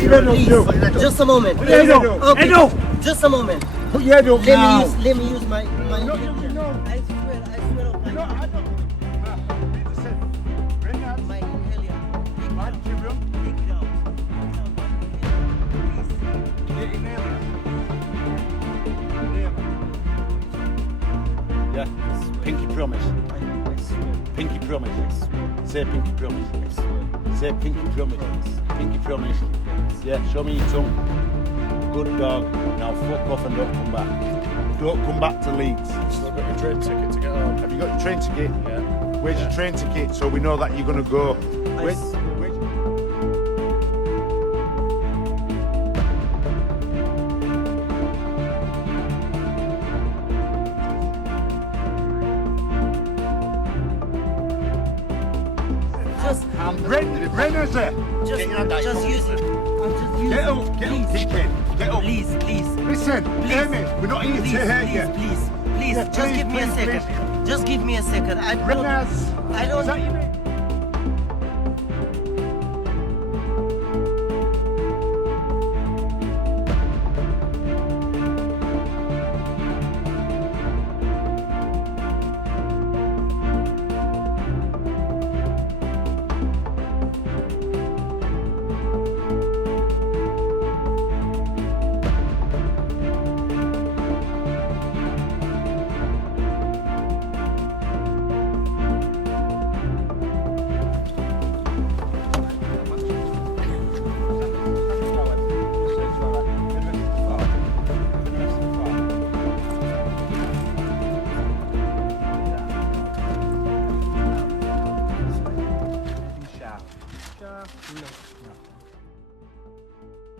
Please, just a moment. Okay, just a moment. Put your head up now. Let me use my. No. I swear my inhaler. Take it out. Yeah, pinky promise. Pinky promise. Say pinky promise. Say pinky promise. Pinky promise. Yeah, show me your tongue. Good dog. Now fuck off and don't come back. Don't come back to Leeds. Still got your train ticket to get home. Have you got your train ticket? Yeah. Where's your train ticket so we know that you're going to go? Where's... Brenner's there. Just use it. Get up, kick in. Get up. Please. Listen, hear me. We're not here to hurt you. Please. Just give me a second. Just give me a second. I don't.